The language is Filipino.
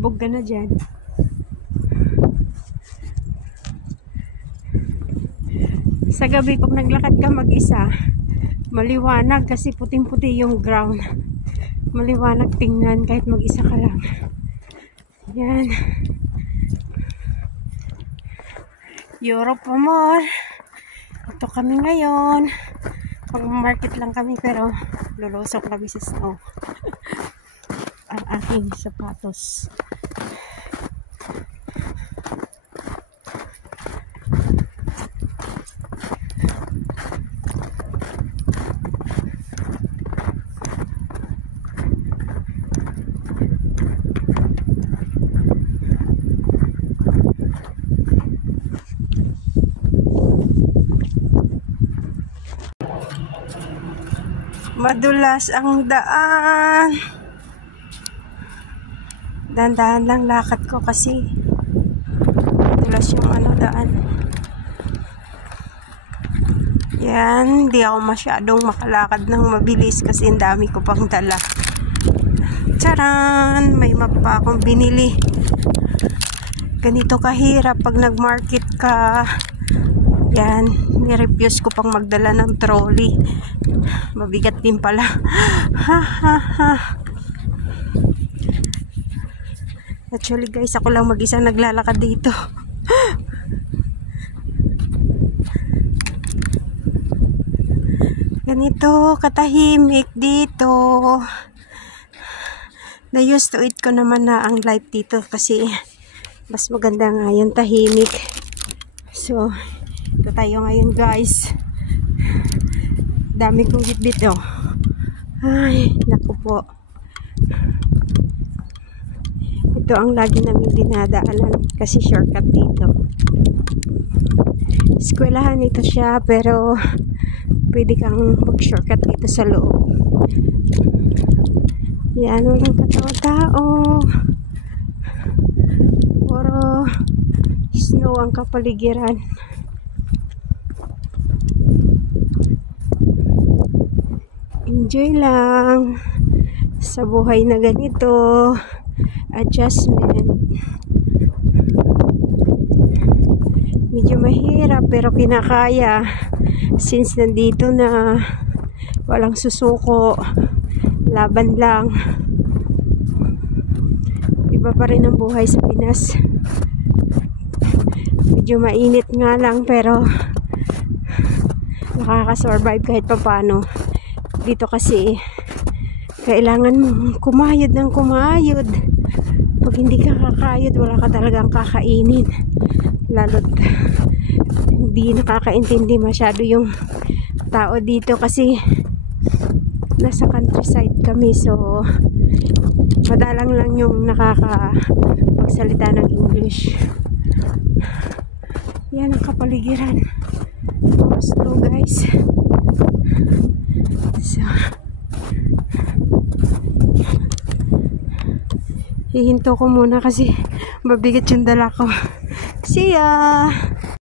lubog ka na dyan. Sa gabi pag naglakad ka mag-isa, maliwanag kasi puting-puti yung ground. Maliwanag tingnan kahit mag-isa ka lang. Yan. Europe Mall. Ito kami ngayon. Pag-market lang kami pero lulusok kami sa snow. Ang aking sapatos. Madulas ang daan. Dahan-dahan lang lakad ko kasi madulas yung daan. Yan, hindi ako masyadong makalakad ng mabilis kasi ang dami ko pang dala. Charan! May map pa akong binili. Ganito kahirap pag nag-market ka. Yan, ni-refuse ko pang magdala ng trolley. Mabigat din pala. Actually guys, ako lang mag-isa naglalakad dito. Ganito katahimik dito. Na-used to it ko naman na ang life dito kasi mas maganda nga yung tahimik. So, ito tayo ngayon guys. Dami kong bitbit oh. Ay, naku po. Ito ang lagi namin dinadaanan kasi shortcut dito. Eskwelahan ito siya pero pwede kang mag-shortcut dito sa loob. Yan, walang katao-tao. Puro snow ang kapaligiran. Enjoy lang sa buhay na ganito. Adjustment. Medyo mahirap pero kinakaya since nandito na walang susuko, laban lang. Iba pa rin ang buhay sa Pinas. Medyo mainit nga lang pero nakaka-survive kahit papano. Dito kasi kailangan mong kumayod ng kumayod. Pag hindi ka kakayod, wala ka talagang kakainin. Lalo't hindi nakakaintindi masyado yung tao dito kasi nasa countryside kami, so madalang lang yung nakakapagsalita ng English. Yan ang kapaligiran. Snow guys. So, hihinto ko muna kasi mabigat yung dala ko. See ya!